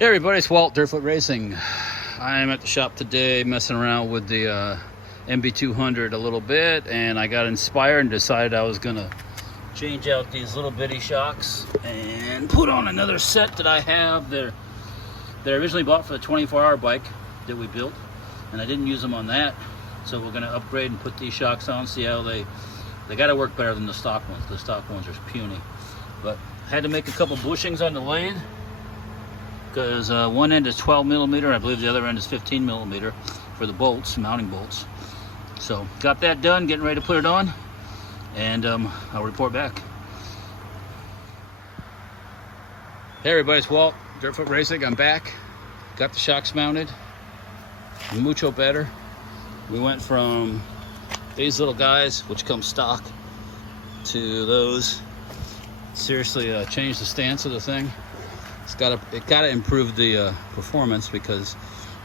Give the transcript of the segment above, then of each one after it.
Hey everybody, it's Walt, Dirtfoot Racing. I'm at the shop today messing around with the MB200 a little bit, and I got inspired and decided I was gonna change out these little bitty shocks and put on another set that I have. They're originally bought for the 24-hour bike that we built, and I didn't use them on that, so we're gonna upgrade and put these shocks on, see how they gotta work better than the stock ones. The stock ones are puny, but I had to make a couple bushings on the lathe, because one end is 12 millimeter, I believe the other end is 15 millimeter for the bolts, mounting bolts. So got that done, getting ready to put it on, and I'll report back. Hey everybody, it's Walt, Dirtfoot Racing. I'm back. Got the shocks mounted. Mucho better. We went from these little guys, which come stock, to those. Seriously changed the stance of the thing. It gotta improve the performance, because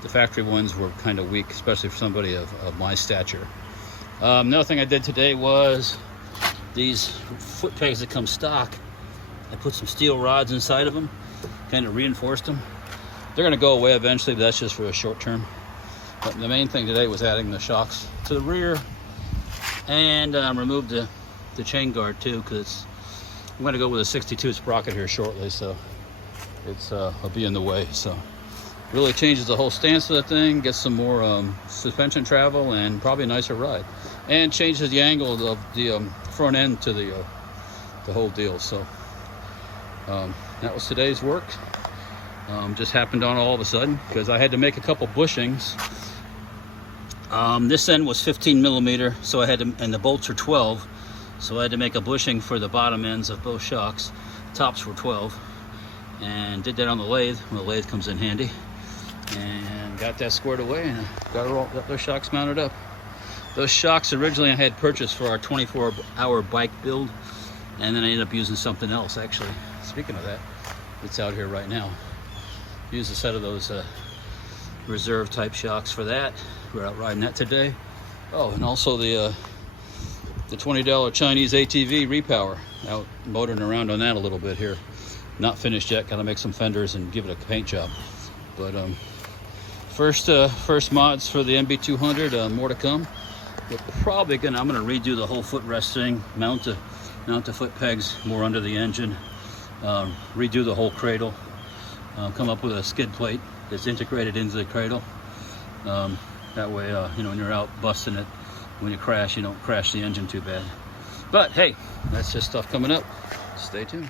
the factory ones were kind of weak, especially for somebody of my stature. Another thing I did today was these foot pegs that come stock. I put some steel rods inside of them, kind of reinforced them. They're gonna go away eventually, but that's just for a short term. But the main thing today was adding the shocks to the rear, and removed the chain guard too, because I'm gonna go with a 62 sprocket here shortly, so I'll be in the way. So really changes the whole stance of the thing, gets some more suspension travel, and probably a nicer ride, and changes the angle of the front end to the whole deal. So that was today's work. Just happened on all of a sudden, because I had to make a couple bushings. This end was 15 millimeter, so I had to, and the bolts are 12, so I had to make a bushing for the bottom ends of both shocks. Tops were 12. And did that on the lathe when the lathe comes in handy, and got that squared away, and got those shocks mounted up. Those shocks originally I had purchased for our 24-hour bike build, and then I ended up using something else. Actually, speaking of that, it's out here right now. Used a set of those reserve type shocks for that. We're out riding that today. Oh, and also the $20 Chinese ATV repower, out motoring around on that a little bit here. Not finished yet, gotta make some fenders and give it a paint job. But first mods for the MB200, more to come. We're probably I'm gonna redo the whole footrest thing, mount the foot pegs more under the engine, redo the whole cradle, come up with a skid plate that's integrated into the cradle. That way, when you're out busting it, when you crash, you don't crash the engine too bad. But hey, that's just stuff coming up. Stay tuned.